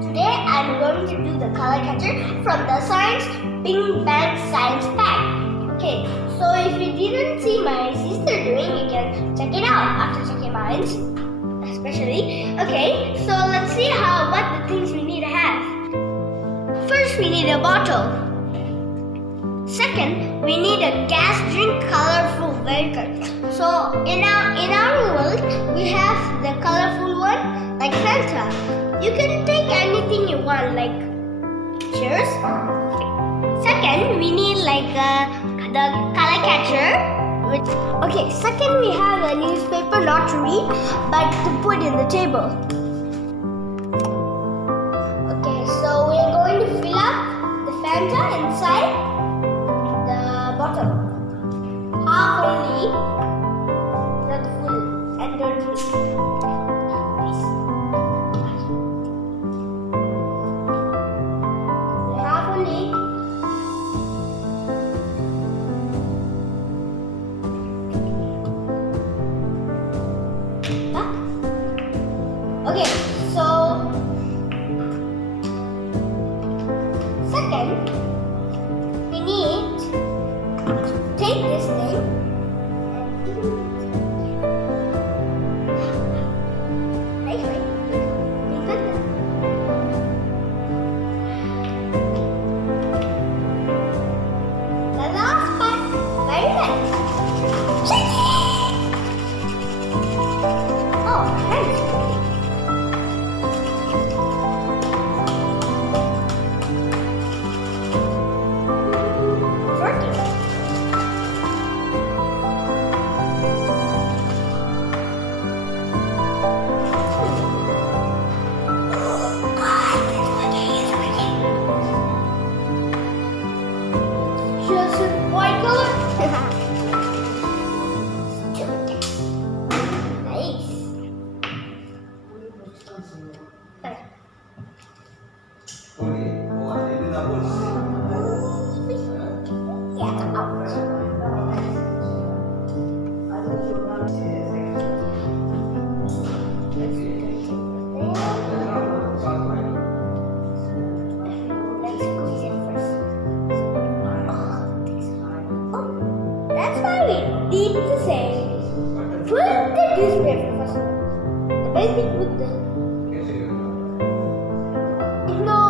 Today I'm going to do the color catcher from the Science Big Bang Science Pack. Okay, so if you didn't see my sister doing, you can check it out after checking mine, especially. Okay, so let's see what the things we need to have. First, we need a bottle. Second, we need a gas drink colorful vehicle. So in our world, we have the colorful one like Fanta. You can take anything you want, like cheers. Second, we need the color catcher. Okay, second we have a newspaper, not to read, but to put in the table. Okay, so we are going to fill up the Fanta inside the bottle. Half only, not full, and don't drink. Okay, so second, we need to take this thing the last part, very nice. Oh, thanks. That's why we need to say, put the newspaper first. The baby put the... No!